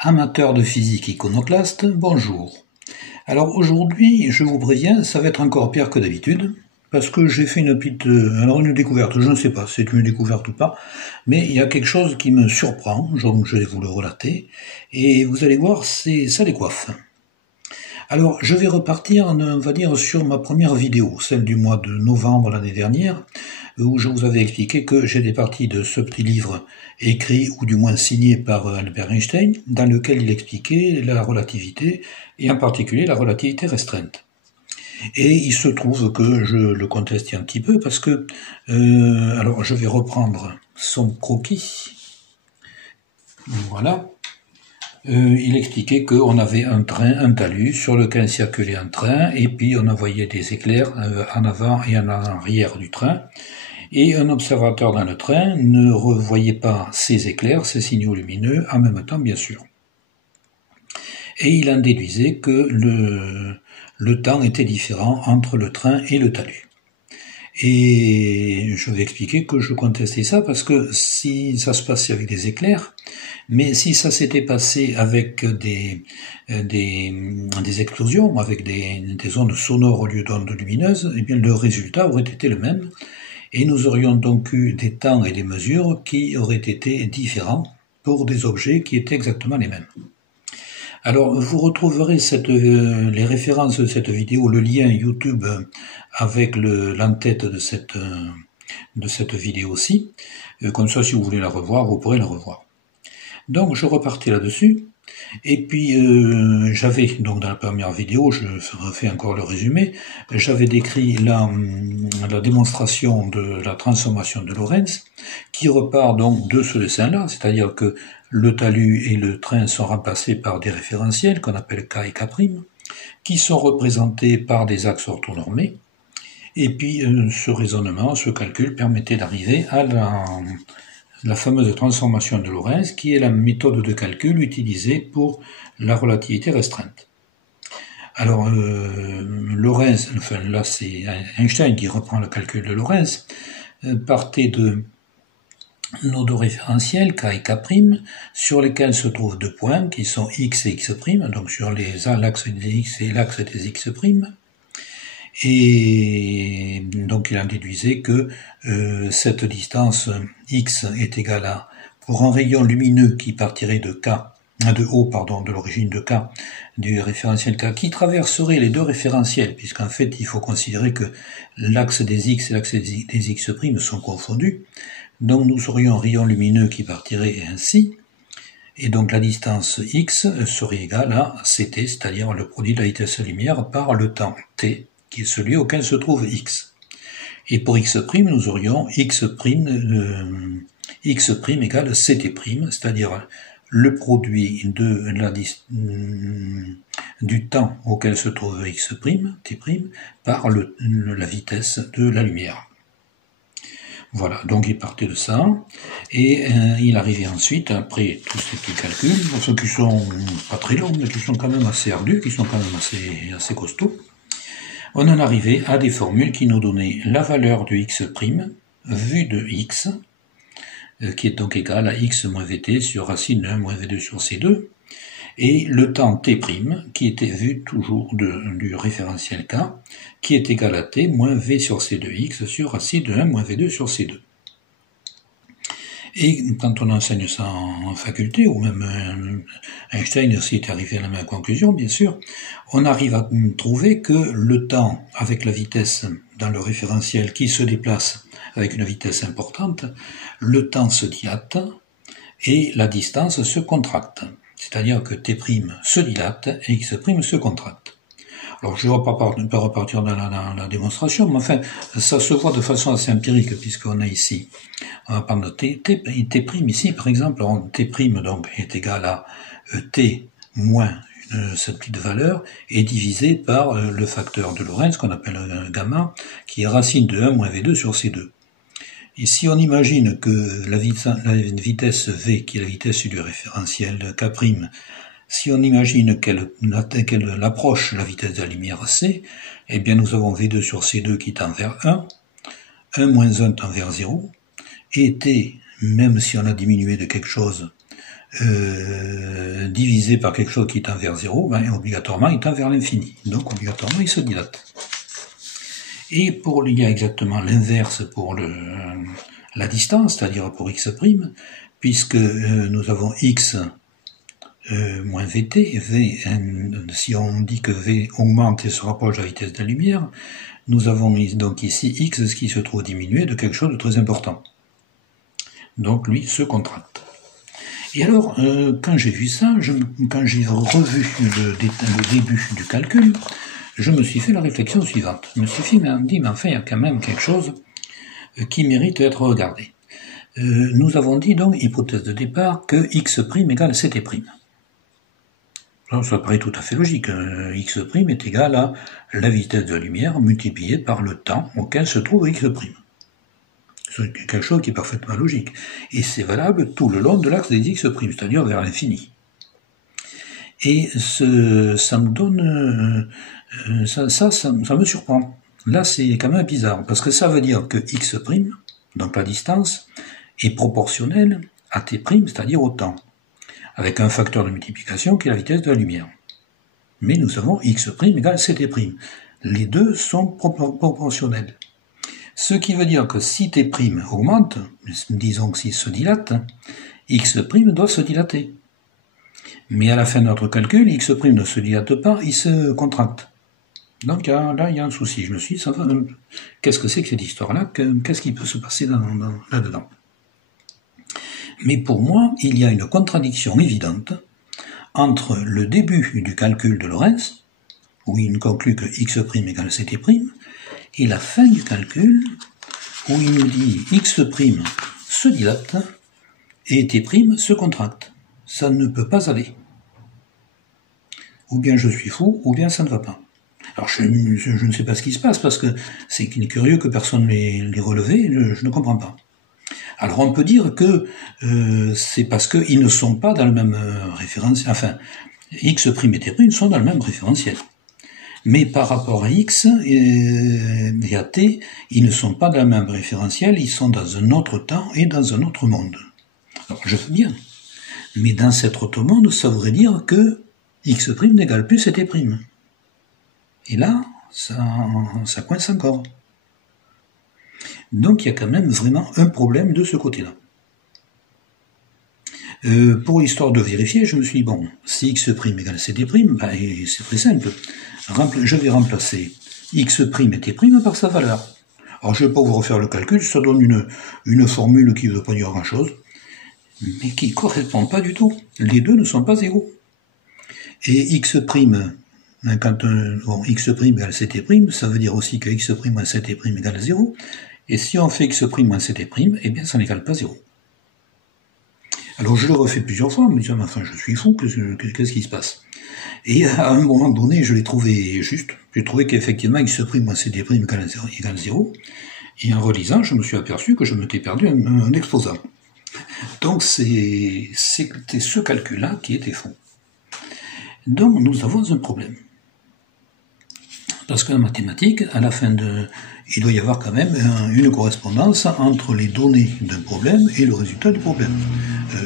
Amateurs de physique iconoclaste, bonjour. Alors aujourd'hui, je vous préviens, ça va être encore pire que d'habitude, parce que j'ai fait une découverte, je ne sais pas si c'est une découverte ou pas, mais il y a quelque chose qui me surprend, donc je vais vous le relater, et vous allez voir, ça décoiffe. Alors, je vais repartir, on va dire, sur ma première vidéo, celle du mois de novembre l'année dernière, où je vous avais expliqué que j'étais parti de ce petit livre écrit, ou du moins signé par Albert Einstein, dans lequel il expliquait la relativité, et en particulier la relativité restreinte. Et il se trouve que je le conteste un petit peu, parce que, alors je vais reprendre son croquis, voilà. Il expliquait qu'on avait un train, un talus, sur lequel circulait un train, et puis on envoyait des éclairs en avant et en arrière du train, et un observateur dans le train ne revoyait pas ces éclairs, ces signaux lumineux, en même temps bien sûr. Et il en déduisait que le temps était différent entre le train et le talus. Et je vais expliquer que je contestais ça parce que si ça se passait avec des éclairs, mais si ça s'était passé avec des explosions, avec des ondes sonores au lieu d'ondes lumineuses, eh bien le résultat aurait été le même, et nous aurions donc eu des temps et des mesures qui auraient été différents pour des objets qui étaient exactement les mêmes. Alors, vous retrouverez les références de cette vidéo, le lien YouTube avec l'entête de cette vidéo-ci. Comme ça, si vous voulez la revoir, vous pourrez la revoir. Donc, je repartais là-dessus. Et puis, j'avais, donc dans la première vidéo, je refais encore le résumé, j'avais décrit la démonstration de la transformation de Lorentz, qui repart donc de ce dessin-là, c'est-à-dire que le talus et le train sont remplacés par des référentiels qu'on appelle K et K', qui sont représentés par des axes orthonormés. Et puis, ce raisonnement, ce calcul permettait d'arriver à la fameuse transformation de Lorentz, qui est la méthode de calcul utilisée pour la relativité restreinte. Alors, Lorentz, enfin là c'est Einstein qui reprend le calcul de Lorentz, partait de nos deux référentiels, K et K', sur lesquels se trouvent deux points, qui sont X et X', donc sur l'axe des X et l'axe des X', et donc il en déduisait que cette distance x est égale à, pour un rayon lumineux qui partirait de de l'origine de K, du référentiel K, qui traverserait les deux référentiels, puisqu'en fait il faut considérer que l'axe des X et l'axe des X' sont confondus, donc nous aurions un rayon lumineux qui partirait ainsi, et donc la distance x serait égale à ct, c'est-à-dire le produit de la vitesse de la lumière par le temps t, qui est celui auquel se trouve x. Et pour x', nous aurions x' égale ct', c'est-à-dire le produit du temps auquel se trouve x', t', par la vitesse de la lumière. Voilà, donc il partait de ça, et il arrivait ensuite, après tous ces petits calculs, ceux qui sont pas très longs, mais qui sont quand même assez ardus, qui sont quand même assez costauds, on en arrivait à des formules qui nous donnaient la valeur de x', vue de x, qui est donc égale à x moins vt sur racine de 1 moins v2 sur c2, et le temps t', qui était vu toujours du référentiel k, qui est égal à t moins v sur c2x sur racine de 1 moins v2 sur c2. Et quand on enseigne ça en faculté, ou même Einstein aussi est arrivé à la même conclusion, bien sûr, on arrive à trouver que le temps avec la vitesse dans le référentiel qui se déplace avec une vitesse importante, le temps se dilate et la distance se contracte. C'est-à-dire que t' se dilate et x' se contracte. Alors je ne vais pas repartir dans la démonstration, mais enfin, ça se voit de façon assez empirique, puisqu'on a ici, on va prendre t' ici, par exemple, t' donc est égal à t moins cette petite valeur, est divisé par le facteur de Lorentz, qu'on appelle gamma, qui est racine de 1 moins v2 sur c2. Et si on imagine que la vitesse v, qui est la vitesse du référentiel k', si on imagine qu'elle approche la vitesse de la lumière c, eh bien nous avons v2 sur c2 qui tend vers 1 moins 1 tend vers 0, et t, même si on a diminué de quelque chose, divisé par quelque chose qui tend vers 0, ben, obligatoirement il tend vers l'infini. Donc obligatoirement il se dilate. Et il y a exactement l'inverse pour la distance, c'est-à-dire pour x', puisque nous avons x moins vt, si on dit que v augmente et se rapproche de la vitesse de la lumière, nous avons donc ici x qui se trouve diminué de quelque chose de très important. Donc lui se contracte. Et alors, quand j'ai vu ça, quand j'ai revu le début du calcul, je me suis fait la réflexion suivante. Je me suis dit, mais enfin, il y a quand même quelque chose qui mérite d'être regardé. Nous avons dit donc, hypothèse de départ, que x' égale ct'. Alors, ça paraît tout à fait logique. X' est égal à la vitesse de la lumière multipliée par le temps auquel se trouve x'. C'est quelque chose qui est parfaitement logique. Et c'est valable tout le long de l'axe des x', c'est-à-dire vers l'infini. Et ça me donne... ça me surprend. Là, c'est quand même bizarre, parce que ça veut dire que x', donc la distance, est proportionnelle à t', c'est-à-dire au temps, avec un facteur de multiplication qui est la vitesse de la lumière. Mais nous avons x' égale ct'. Les deux sont proportionnels. Ce qui veut dire que si t' augmente, disons que s'il se dilate, x' doit se dilater. Mais à la fin de notre calcul, x' ne se dilate pas, il se contracte. Donc là, il y a un souci. Je me suis dit, qu'est-ce que c'est que cette histoire-là? Qu'est-ce qui peut se passer là-dedans? Mais pour moi, il y a une contradiction évidente entre le début du calcul de Lorentz, où il conclut que x' égale ct', et la fin du calcul, où il nous dit x' se dilate et t' se contracte. Ça ne peut pas aller. Ou bien je suis fou, ou bien ça ne va pas. Alors je ne sais pas ce qui se passe, parce que c'est curieux que personne ne l'ait relevé, je ne comprends pas. Alors on peut dire que c'est parce qu'ils ne sont pas dans le même référentiel, enfin, x' et t' sont dans le même référentiel. Mais par rapport à x et à t, ils ne sont pas dans le même référentiel, ils sont dans un autre temps et dans un autre monde. Alors je veux bien, mais dans cet autre monde, ça voudrait dire que x' n'égale plus ct'. Et là, ça coince encore. Donc il y a quand même vraiment un problème de ce côté-là. Pour l'histoire de vérifier, je me suis dit, bon, si x' égale ct', ben, c'est très simple. Je vais remplacer x' et t' par sa valeur. Alors je ne vais pas vous refaire le calcul, ça donne une formule qui ne veut pas dire grand-chose, mais qui ne correspond pas du tout. Les deux ne sont pas égaux. Et x', quand x' égale ct', ça veut dire aussi que x' moins ct' égale 0, et si on fait x' moins ct', eh bien ça n'égale pas 0. Alors je le refais plusieurs fois, en me disant, enfin je suis fou, qu'est-ce qui se passe? Et à un moment donné, je l'ai trouvé juste, j'ai trouvé qu'effectivement x' moins ct' égale 0, et en relisant, je me suis aperçu que je m'étais perdu un exposant. Donc c'était ce calcul-là qui était faux. Donc nous avons un problème. Parce qu'en mathématiques, à la fin il doit y avoir quand même une correspondance entre les données d'un problème et le résultat du problème.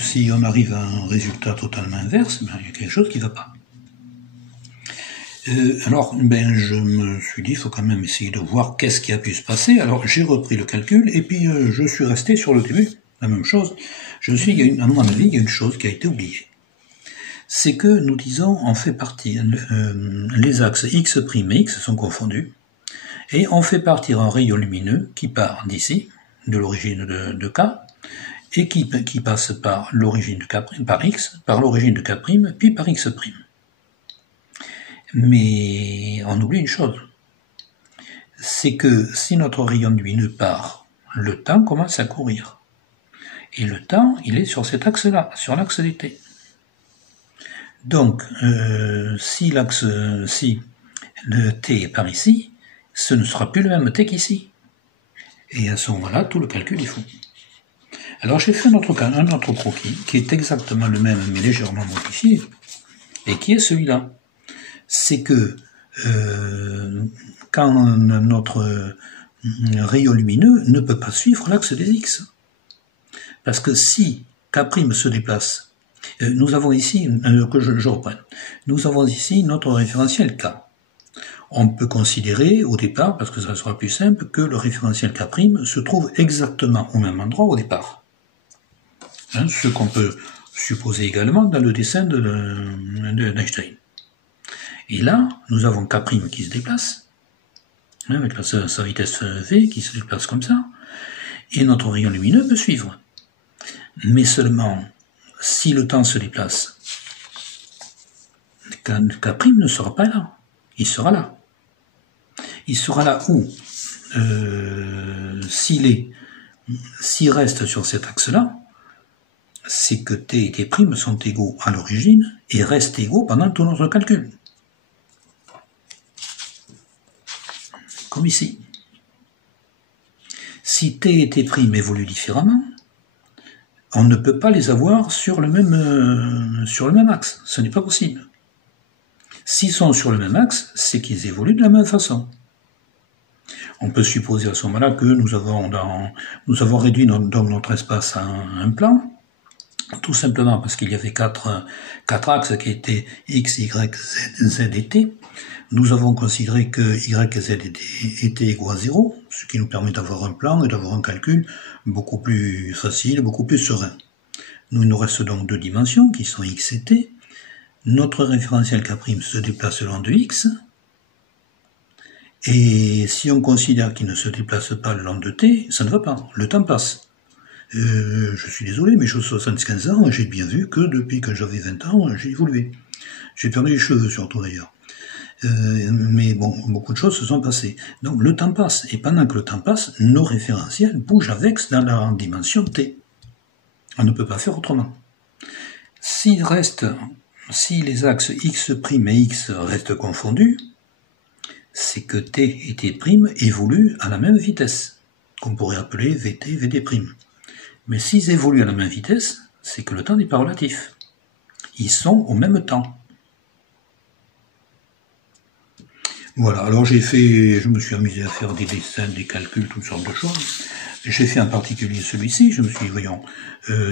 Si on arrive à un résultat totalement inverse, ben, il y a quelque chose qui ne va pas. Alors, je me suis dit, il faut quand même essayer de voir qu'est-ce qui a pu se passer. Alors, j'ai repris le calcul, et puis je suis resté sur le début, la même chose. À mon avis, il y a une chose qui a été oubliée. C'est que, nous disons, on fait partie, les axes x' et x sont confondus, et on fait partir un rayon lumineux qui part d'ici, de l'origine de K, et qui passe par l'origine de K', par x, par l'origine de K', puis par x'. Mais on oublie une chose, c'est que si notre rayon lumineux part, le temps commence à courir. Et le temps, il est sur cet axe-là, sur l'axe des t. Donc, si le t est par ici, ce ne sera plus le même t qu'ici. Et à ce moment-là, tout le calcul est fou. Alors j'ai fait un autre croquis, qui est exactement le même, mais légèrement modifié, et qui est celui-là. C'est que quand notre rayon lumineux ne peut pas suivre l'axe des x. Parce que si K' se déplace Nous avons ici, que je reprenne, nous avons ici notre référentiel K. On peut considérer au départ, parce que ça sera plus simple, que le référentiel K' se trouve exactement au même endroit au départ. Hein, ce qu'on peut supposer également dans le dessin d'Einstein. Et là, nous avons K' qui se déplace, hein, avec sa vitesse V qui se déplace comme ça, et notre rayon lumineux peut suivre. Mais seulement, si le temps se déplace, K' ne sera pas là, il sera là. Il sera là où s'il reste sur cet axe-là, c'est que t et t' sont égaux à l'origine et restent égaux pendant tout notre calcul. Comme ici. Si t et t' évoluent différemment, on ne peut pas les avoir sur le même axe. Ce n'est pas possible. S'ils sont sur le même axe, c'est qu'ils évoluent de la même façon. On peut supposer à ce moment-là que nous avons réduit notre espace à un plan, tout simplement parce qu'il y avait quatre axes qui étaient X, Y, Z et T. Nous avons considéré que Y et Z étaient égaux à 0, ce qui nous permet d'avoir un plan et d'avoir un calcul beaucoup plus facile, beaucoup plus serein. Il nous reste donc deux dimensions qui sont X et T. Notre référentiel K' se déplace le long de X. Et si on considère qu'il ne se déplace pas le long de t, ça ne va pas, le temps passe. Je suis désolé, mais j'ai 75 ans, j'ai bien vu que depuis que j'avais 20 ans, j'ai évolué. J'ai perdu les cheveux surtout d'ailleurs. Mais bon, beaucoup de choses se sont passées. Donc le temps passe, et pendant que le temps passe, nos référentiels bougent avec dans la dimension t. On ne peut pas faire autrement. Si les axes x' et x restent confondus, c'est que t et t' évoluent à la même vitesse, qu'on pourrait appeler vt, vd'. Mais s'ils évoluent à la même vitesse, c'est que le temps n'est pas relatif. Ils sont au même temps. Voilà, alors je me suis amusé à faire des dessins, des calculs, toutes sortes de choses. J'ai fait en particulier celui-ci, je me suis dit,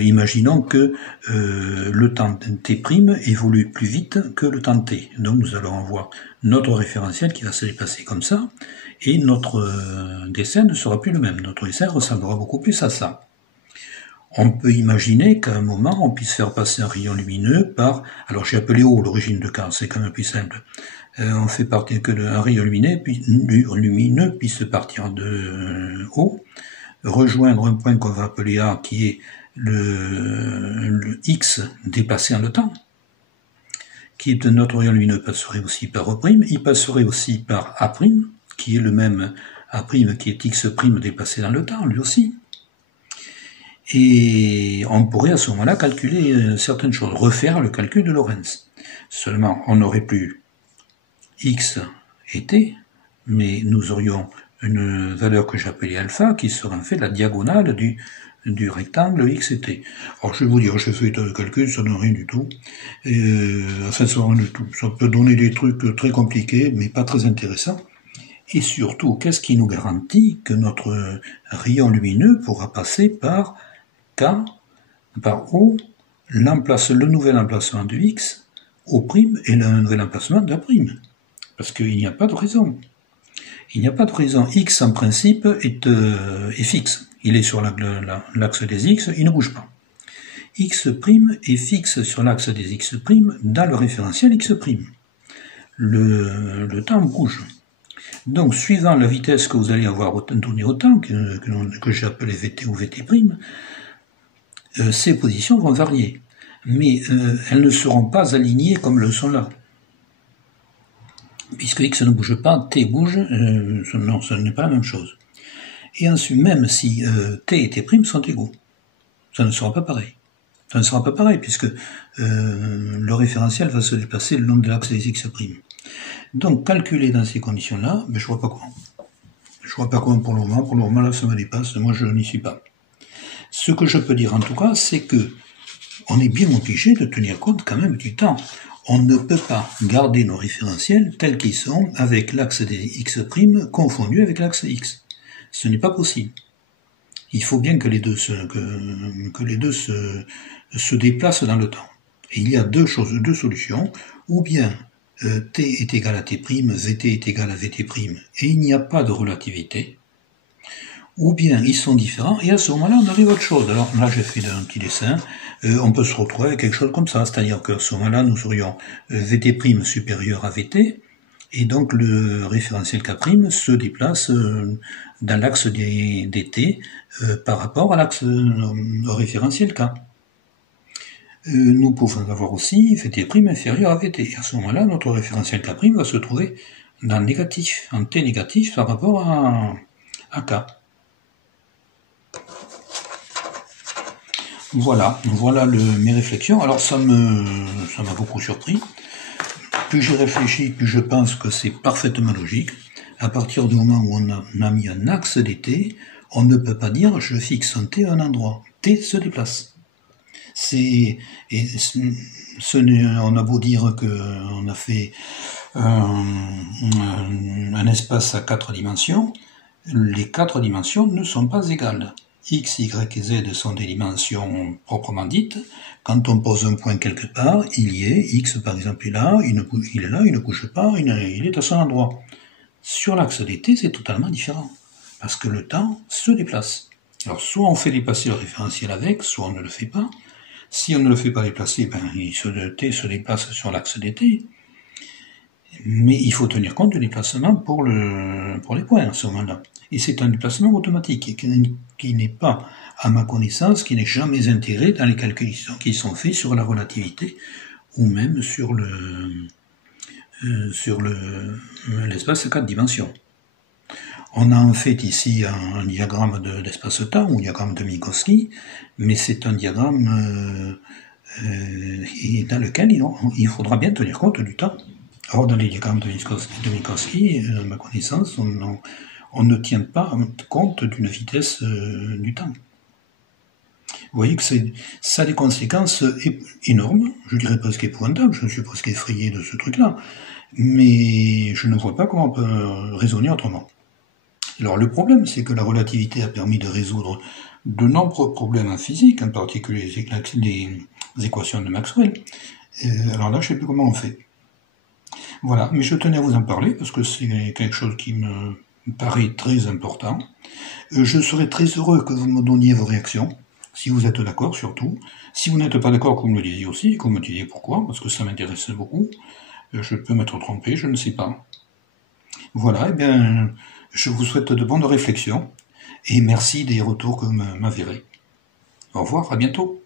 imaginons que le temps t' évolue plus vite que le temps t. Donc nous allons avoir notre référentiel qui va se déplacer comme ça, et notre dessin ne sera plus le même. Notre dessin ressemblera beaucoup plus à ça. On peut imaginer qu'à un moment, on puisse faire passer un rayon lumineux par... Alors j'ai appelé O l'origine de K, c'est quand même plus simple. On fait partir que un rayon lumineux puisse partir de O, rejoindre un point qu'on va appeler A, qui est le X déplacé en le temps, qui est notre rayon lumineux passerait aussi par O', il passerait aussi par A', qui est le même A' qui est X' déplacé dans le temps, lui aussi. Et on pourrait à ce moment-là calculer certaines choses, refaire le calcul de Lorentz. Seulement, on n'aurait plus X et T, mais nous aurions une valeur que j'appelais alpha, qui serait en fait la diagonale du rectangle X et T. Alors je vais vous dire, j'ai fait le calcul, ça ne donne rien du tout. Ça ne rien du tout. Ça peut donner des trucs très compliqués, mais pas très intéressants. Et surtout, qu'est-ce qui nous garantit que notre rayon lumineux pourra passer par K, par O, le nouvel emplacement de X, O' et le nouvel emplacement de A'. Parce qu'il n'y a pas de raison. Il n'y a pas de raison. X, en principe, est fixe. Il est sur l'axe des X, il ne bouge pas. X' est fixe sur l'axe des X' dans le référentiel X'. Le temps bouge. Donc, suivant la vitesse que vous allez avoir donnée au temps, que j'ai appelé Vt ou Vt', ces positions vont varier. Mais elles ne seront pas alignées comme le sont là. Puisque X ne bouge pas, T bouge, non, ce n'est pas la même chose. Et ensuite, même si T et T' sont égaux, ça ne sera pas pareil. Ça ne sera pas pareil, puisque le référentiel va se déplacer le long de l'axe des X'. Donc, calculer dans ces conditions-là, je vois pas comment. Je vois pas comment pour le moment. Pour le moment, là, ça me dépasse. Moi, je n'y suis pas. Ce que je peux dire, en tout cas, c'est que on est bien obligé de tenir compte quand même du temps. On ne peut pas garder nos référentiels tels qu'ils sont avec l'axe des X' confondu avec l'axe X. Ce n'est pas possible. Il faut bien que les deux se déplacent dans le temps. Et il y a deux solutions, ou bien t est égal à t', vt est égal à vt', et il n'y a pas de relativité, ou bien ils sont différents, et à ce moment-là, on arrive à autre chose. Alors là, j'ai fait un petit dessin, on peut se retrouver avec quelque chose comme ça, c'est-à-dire qu'à ce moment-là, nous aurions vt' supérieur à vt, et donc le référentiel k' se déplace dans l'axe des t par rapport à l'axe référentiel k. Nous pouvons avoir aussi vt' inférieur à vt. À ce moment-là, notre référentiel k' va se trouver dans le négatif, en t négatif par rapport à k. Voilà mes réflexions. Alors ça m'a beaucoup surpris. Plus j'y réfléchis, plus je pense que c'est parfaitement logique. À partir du moment où on a mis un axe dt, on ne peut pas dire je fixe un t à un endroit. T se déplace. On a beau dire qu'on a fait un espace à 4 dimensions, les 4 dimensions ne sont pas égales. X, Y et Z sont des dimensions proprement dites. Quand on pose un point quelque part, il y est. X, par exemple, est là, il est là, il ne bouge pas, il est à son endroit. Sur l'axe des t, c'est totalement différent, parce que le temps se déplace. Alors, soit on fait déplacer le référentiel avec, soit on ne le fait pas. Si on ne le fait pas déplacer, le t se déplace sur l'axe des t. Mais il faut tenir compte du déplacement pour les points à ce moment-là. Et c'est un déplacement automatique qui n'est pas, à ma connaissance, qui n'est jamais intégré dans les calculs qui sont faits sur la relativité ou même sur l'espace à 4 dimensions. On a en fait ici un diagramme d'espace-temps, ou un diagramme de Minkowski, mais c'est un diagramme dans lequel il faudra bien tenir compte du temps. Or, dans les diagrammes de Minkowski, à ma connaissance, on ne tient pas compte d'une vitesse du temps. Vous voyez que ça a des conséquences énormes, je dirais presque épouvantables, je suis presque effrayé de ce truc-là, mais je ne vois pas comment on peut raisonner autrement. Alors le problème, c'est que la relativité a permis de résoudre de nombreux problèmes en physique, en particulier les équations de Maxwell. Alors là, je ne sais plus comment on fait. Voilà, mais je tenais à vous en parler parce que c'est quelque chose qui me paraît très important. Je serais très heureux que vous me donniez vos réactions, si vous êtes d'accord surtout. Si vous n'êtes pas d'accord, que vous me le disiez aussi, que vous me disiez pourquoi, parce que ça m'intéresse beaucoup. Je peux m'être trompé, je ne sais pas. Voilà, eh bien, je vous souhaite de bonnes réflexions et merci des retours que vous m'avez. Au revoir, à bientôt.